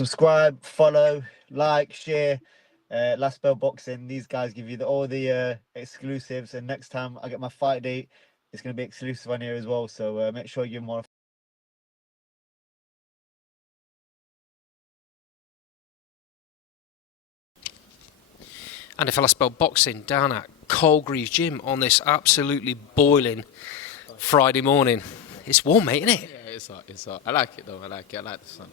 Subscribe, follow, like, share. Last Bell Boxing. These guys give you all the exclusives, and next time I get my fight date, it's going to be exclusive on here as well. So make sure you give them more. And if I spell boxing down at Colgreaves Gym on this absolutely boiling Friday morning. It's warm, mate, isn't it? Yeah, it's hot, it's hot. I like it though, I like the sun.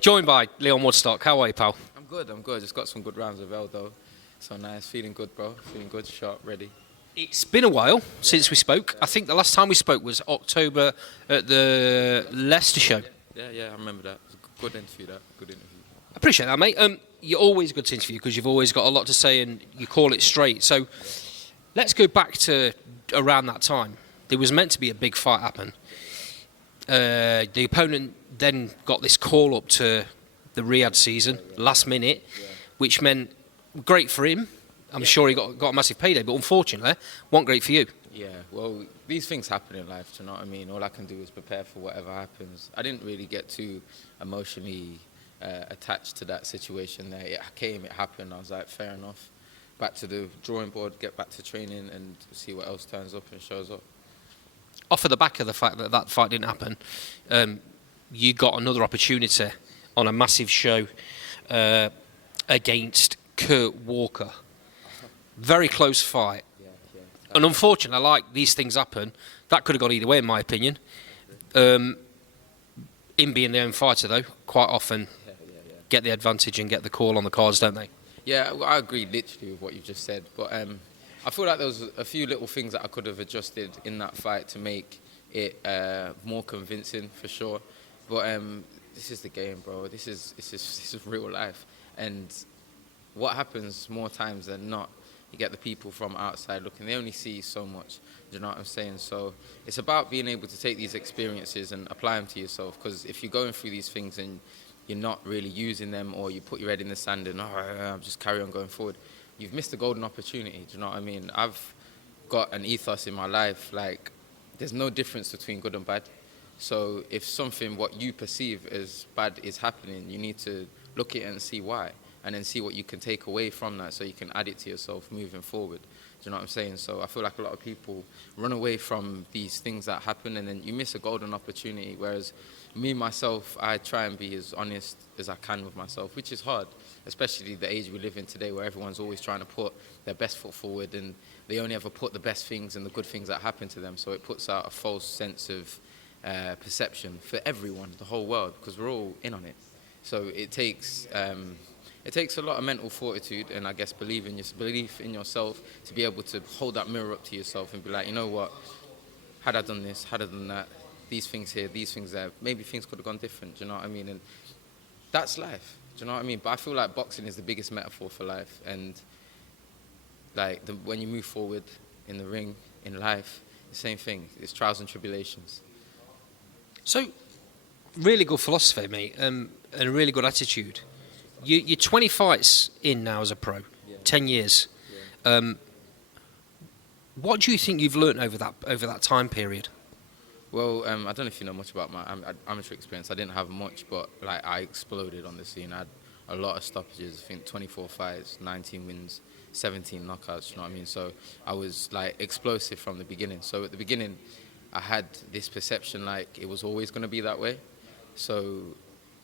Joined by Leon Woodstock. How are you, pal? I'm good. Just got some good rounds of though. So nice, feeling good, bro. Feeling good, sharp, ready. It's been a while since we spoke. I think the last time we spoke was October at the Leicester show. Yeah, I remember that. It was a good interview, Good interview. I appreciate that, mate. You're always good to interview because you've always got a lot to say and you call it straight. So let's go back to around that time. There was meant to be a big fight happen. The opponent then got this call up to the Riyadh season, last minute, which meant great for him. I'm sure he got a massive payday, but unfortunately, wasn't great for you. Yeah, well, these things happen in life, do you know what I mean? All I can do is prepare for whatever happens. I didn't really get too emotionally attached to that situation there. It came, it happened. I was like, fair enough. Back to the drawing board, get back to training and see what else turns up and shows up. Off of the back of the fact that that fight didn't happen, you got another opportunity on a massive show against Kurt Walker. Very close fight. And unfortunately, like these things happen, that could have gone either way, in my opinion. Him being their own fighter, though, quite often get the advantage and get the call on the cards, don't they? Yeah, I agree literally with what you just said. But I feel like there was a few little things that I could have adjusted in that fight to make it more convincing, for sure. But this is the game, bro. This is real life. And what happens more times than not, you get the people from outside looking, they only see so much, do you know what I'm saying? So it's about being able to take these experiences and apply them to yourself, because if you're going through these things and you're not really using them, or you put your head in the sand and I'm just carry on going forward, you've missed a golden opportunity, do you know what I mean? I've got an ethos in my life, like there's no difference between good and bad. So if something, what you perceive as bad is happening, you need to look at it and see why, and then see what you can take away from that so you can add it to yourself moving forward. Do you know what I'm saying? So I feel like a lot of people run away from these things that happen and then you miss a golden opportunity. Whereas me, myself, I try and be as honest as I can with myself, which is hard, especially the age we live in today where everyone's always trying to put their best foot forward and they only ever put the best things and the good things that happen to them. So it puts out a false sense of perception for everyone, the whole world, because we're all in on it. So it takes a lot of mental fortitude and I guess belief in yourself to be able to hold that mirror up to yourself and be like, you know what, had I done this, had I done that, these things here, these things there, maybe things could have gone different, do you know what I mean? And that's life, do you know what I mean? But I feel like boxing is the biggest metaphor for life, and like when you move forward in the ring, in life, the same thing, it's trials and tribulations. So, really good philosophy, mate, and a really good attitude. You're 20 fights in now as a pro, 10 years. What do you think you've learnt over that time period? Well, I don't know if you know much about my amateur experience. I didn't have much, but like I exploded on the scene. I had a lot of stoppages. I think 24 fights, 19 wins, 17 knockouts. You know what I mean? So I was like explosive from the beginning. So at the beginning, I had this perception like it was always going to be that way. So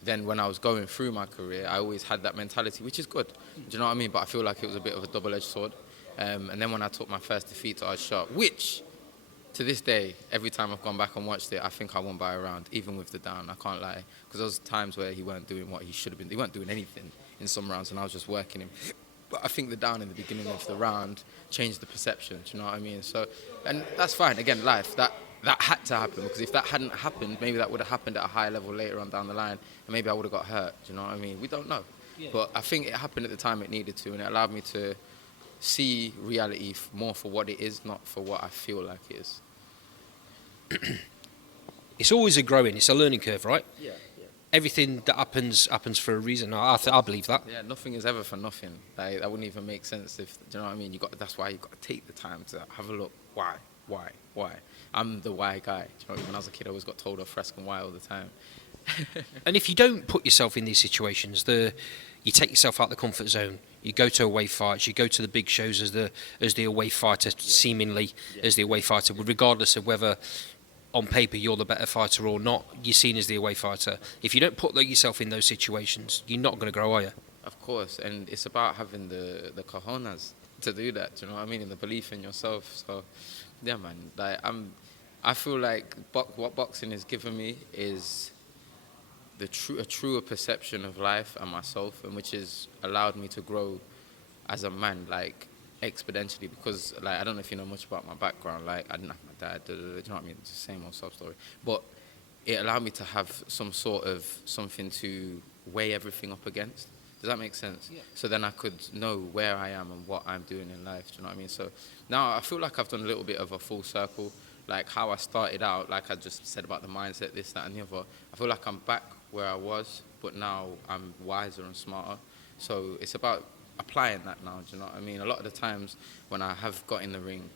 then when I was going through my career, I always had that mentality, which is good. Do you know what I mean? But I feel like it was a bit of a double-edged sword. And then when I took my first defeat to Archie, which to this day, every time I've gone back and watched it, I think I won by a round, even with the down. I can't lie. Because there was times where he weren't doing what he should have been. He weren't doing anything in some rounds, and I was just working him. But I think the down in the beginning of the round changed the perception. Do you know what I mean? So, and that's fine. Again, life. That had to happen, because if that hadn't happened, maybe that would have happened at a higher level later on down the line, and maybe I would have got hurt. Do you know what I mean? We don't know. Yeah. But I think it happened at the time it needed to, and it allowed me to see reality more for what it is, not for what I feel like it is. It's always it's a learning curve, right? Yeah. Everything that happens for a reason. I believe that. Yeah, nothing is ever for nothing. Like, that wouldn't even make sense if, do you know what I mean? That's why you got to take the time to have a look. Why? I'm the why guy. Do you know, when I was a kid, I always got told off fresque and why all the time. And if you don't put yourself in these situations, you take yourself out the comfort zone. You go to away fights. You go to the big shows as the away fighter, seemingly as the away fighter, regardless of whether on paper you're the better fighter or not. You're seen as the away fighter. If you don't put yourself in those situations, you're not going to grow, are you? Of course, and it's about having the cojones to do that. Do you know what I mean? And the belief in yourself. So, yeah, man. Like I feel like what boxing has given me is a truer perception of life and myself, and which has allowed me to grow as a man, like exponentially. Because, like, I don't know if you know much about my background. Like, I didn't have my dad. Do you know what I mean? It's the same old sub story. But it allowed me to have some sort of something to weigh everything up against. Does that make sense? Yeah. So then I could know where I am and what I'm doing in life. Do you know what I mean? So now I feel like I've done a little bit of a full circle. Like how I started out, like I just said about the mindset, this, that, and the other. I feel like I'm back where I was, but now I'm wiser and smarter. So it's about applying that now. Do you know what I mean? A lot of the times when I have got in the ring,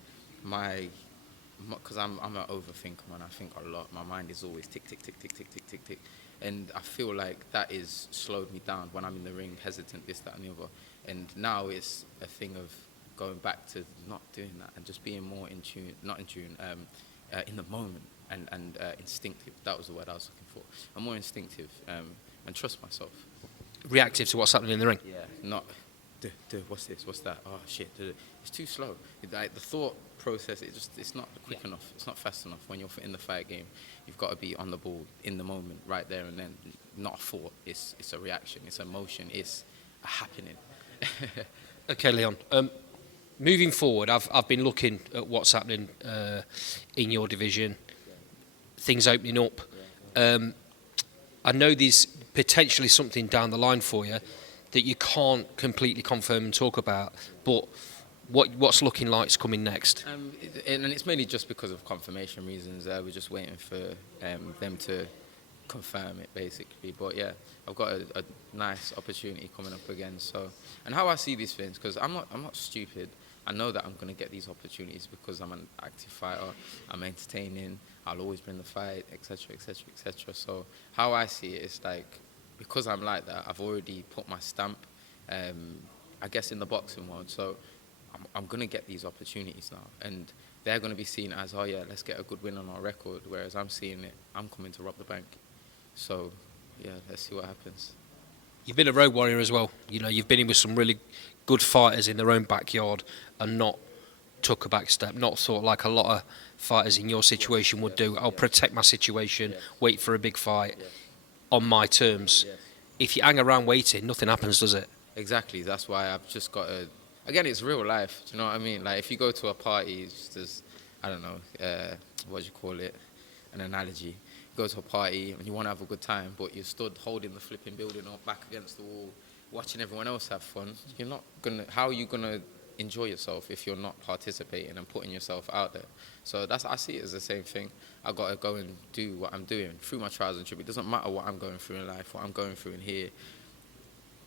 because I'm an overthinker, man. I think a lot. My mind is always tick, tick, tick, tick, tick, tick, tick, tick. And I feel like that is slowed me down when I'm in the ring, hesitant, this, that, and the other. And now it's a thing of going back to not doing that and just being more in tune, in the moment and instinctive. That was the word I was looking for. I'm more instinctive and trust myself. Reactive to what's happening in the ring. Yeah, not, what's this, what's that, oh shit, it's too slow. Like the thought process, it's not quick enough, it's not fast enough. When you're in the fight game, you've got to be on the ball in the moment, right there and then. Not a thought, it's a reaction, it's emotion, it's a happening. Okay, Leon. Moving forward, I've been looking at what's happening in your division, things opening up. I know there's potentially something down the line for you that you can't completely confirm and talk about, but what's looking like is coming next? And it's mainly just because of confirmation reasons. We're just waiting for them to confirm it, basically. But yeah, I've got a nice opportunity coming up again. So, and how I see these things, because I'm not stupid. I know that I'm going to get these opportunities because I'm an active fighter. I'm entertaining. I'll always bring the fight, etc., etc., etc. So how I see it is like, because I'm like that, I've already put my stamp, I guess, in the boxing world. So I'm going to get these opportunities now. And they're going to be seen as, oh yeah, let's get a good win on our record. Whereas I'm seeing it, I'm coming to rob the bank. So yeah, let's see what happens. You've been a road warrior as well. You know, you've been in with some really good fighters in their own backyard and not took a back step, not thought like a lot of fighters in your situation would do. I'll protect my situation, wait for a big fight on my terms. If you hang around waiting, nothing happens, does it? Exactly. That's why I've just got to... Again, it's real life. Do you know what I mean? Like, if you go to a party, it's just as, I don't know, what do you call it? An analogy. Go to a party and you want to have a good time, but you're stood holding the flipping building up back against the wall, watching everyone else have fun. You're not gonna. How are you gonna enjoy yourself if you're not participating and putting yourself out there? So I see it as the same thing. I gotta go and do what I'm doing through my trials and tribulations. It doesn't matter what I'm going through in life, what I'm going through in here.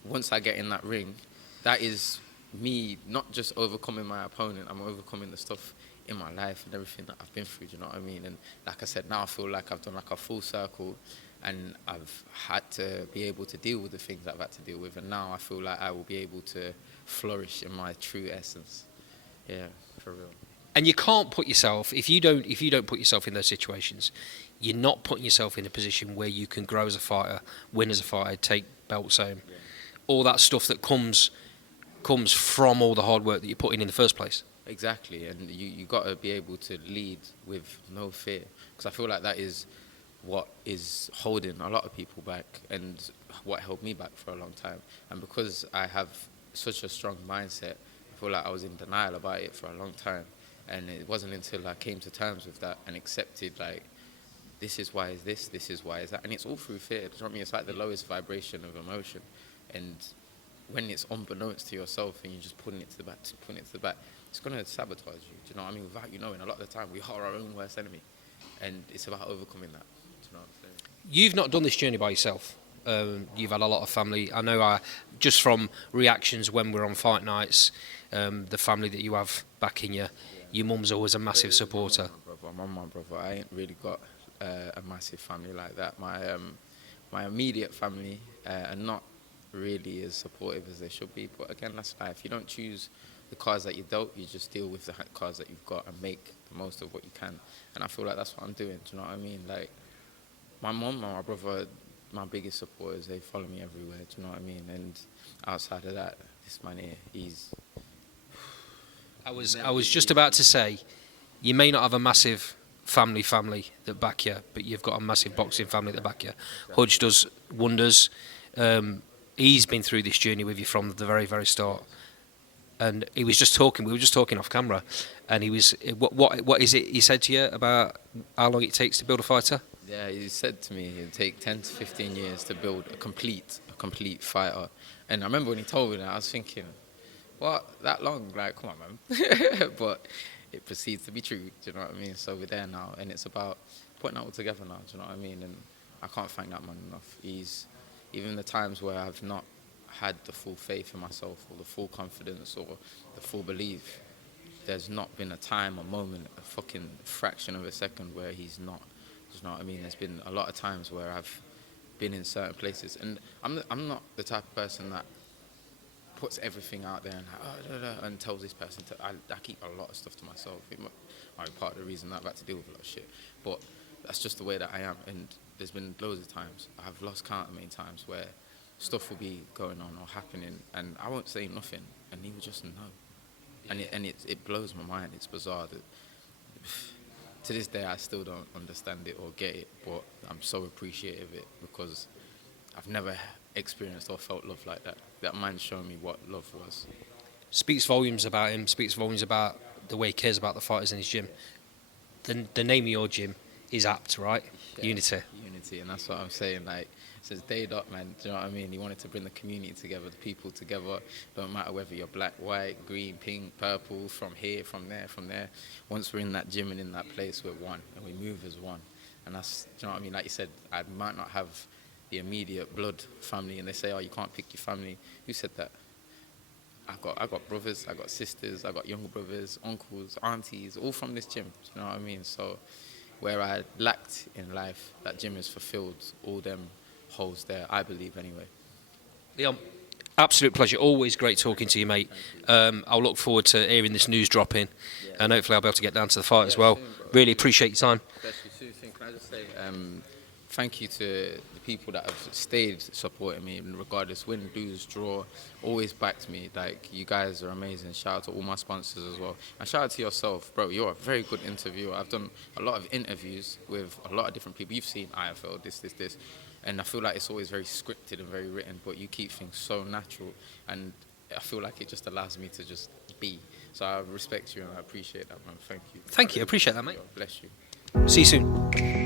Once I get in that ring, that is me not just overcoming my opponent. I'm overcoming the stuff in my life and everything that I've been through, do you know what I mean? And like I said, now I feel like I've done like a full circle and I've had to be able to deal with the things that I've had to deal with, and now I feel like I will be able to flourish in my true essence. Yeah, for real. And you can't put yourself, if you don't put yourself in those situations, you're not putting yourself in a position where you can grow as a fighter, win as a fighter, take belts home. Yeah. All that stuff that comes from all the hard work that you're putting in the first place. Exactly, and you got to be able to lead with no fear, because I feel like that is what is holding a lot of people back and what held me back for a long time. And because I have such a strong mindset, I feel like I was in denial about it for a long time. And it wasn't until I came to terms with that and accepted, like, this is why is this is why is that. And it's all through fear. Do you know what I mean? It's like the lowest vibration of emotion. And when it's unbeknownst to yourself and you're just putting it to the back, it's going to sabotage you. Do you know what I mean? Without you knowing, a lot of the time, we are our own worst enemy. And it's about overcoming that. Do you know what I'm saying? You've not done this journey by yourself. You've had a lot of family. I know just from reactions when we're on fight nights, the family that you have backing you, your mum's always a massive supporter. My mum, my brother. I ain't really got a massive family like that. my immediate family are not really as supportive as they should be. But again, that's life. You don't choose the cards that you dealt, you just deal with the cards that you've got and make the most of what you can. And I feel like that's what I'm doing, do you know what I mean? Like, my mum and my brother, my biggest supporters, they follow me everywhere, do you know what I mean? And outside of that, this man here, he's... I was just about to say, you may not have a massive family that back you, but you've got a massive boxing family that back you. Hudge does wonders. He's been through this journey with you from the very, very start. And he was just talking. We were just talking off camera, and he was. What is it he said to you about how long it takes to build a fighter? Yeah, he said to me it'd take 10 to 15 years to build a complete fighter. And I remember when he told me that, I was thinking, what, that long? Like, come on, man. But it proceeds to be true, do you know what I mean? So we're there now, and it's about putting it all together now, do you know what I mean? And I can't thank that man enough. Even the times where I've not had the full faith in myself or the full confidence or the full belief, there's not been a time, a moment, a fucking fraction of a second where he's not. Do you know what I mean? There's been a lot of times where I've been in certain places, and I'm not the type of person that puts everything out there and tells this person. I keep a lot of stuff to myself. It might be part of the reason that I've had to deal with a lot of shit, but that's just the way that I am. And there's been loads of times, I've lost count of many times, where stuff will be going on or happening, and I won't say nothing, and he will just know. And it blows my mind. It's bizarre that to this day I still don't understand it or get it, but I'm so appreciative of it because I've never experienced or felt love like that. That man's shown me what love was. Speaks volumes about him. Speaks volumes about the way he cares about the fighters in his gym. The name of your gym is apt, right? Yeah, Unity, and that's what I'm saying. Like, since day dot, man, do you know what I mean? He wanted to bring the community together, the people together. Don't matter whether you're black, white, green, pink, purple, from here, from there. Once we're in that gym and in that place, we're one, and we move as one. And that's, do you know what I mean? Like you said, I might not have the immediate blood family, and they say, oh, you can't pick your family. Who said that? I got brothers, I got sisters, I got younger brothers, uncles, aunties, all from this gym. Do you know what I mean? So where I lacked in life, that gym has fulfilled all them holes there, I believe, anyway. Leon, absolute pleasure. Always great talking to you, mate. I'll look forward to hearing this news drop in, and hopefully I'll be able to get down to the fight as well. Soon, really appreciate your time. Especially soon. Can I just say thank you to the people that have stayed supporting me, regardless, win, lose, draw, always backed me. Like, you guys are amazing. Shout out to all my sponsors as well. And shout out to yourself, bro. You're a very good interviewer. I've done a lot of interviews with a lot of different people. You've seen IFL, this. And I feel like it's always very scripted and very written, but you keep things so natural. And I feel like it just allows me to just be. So I respect you and I appreciate that, man. Thank you. Thank you. Appreciate that, mate. Bless you. See you soon.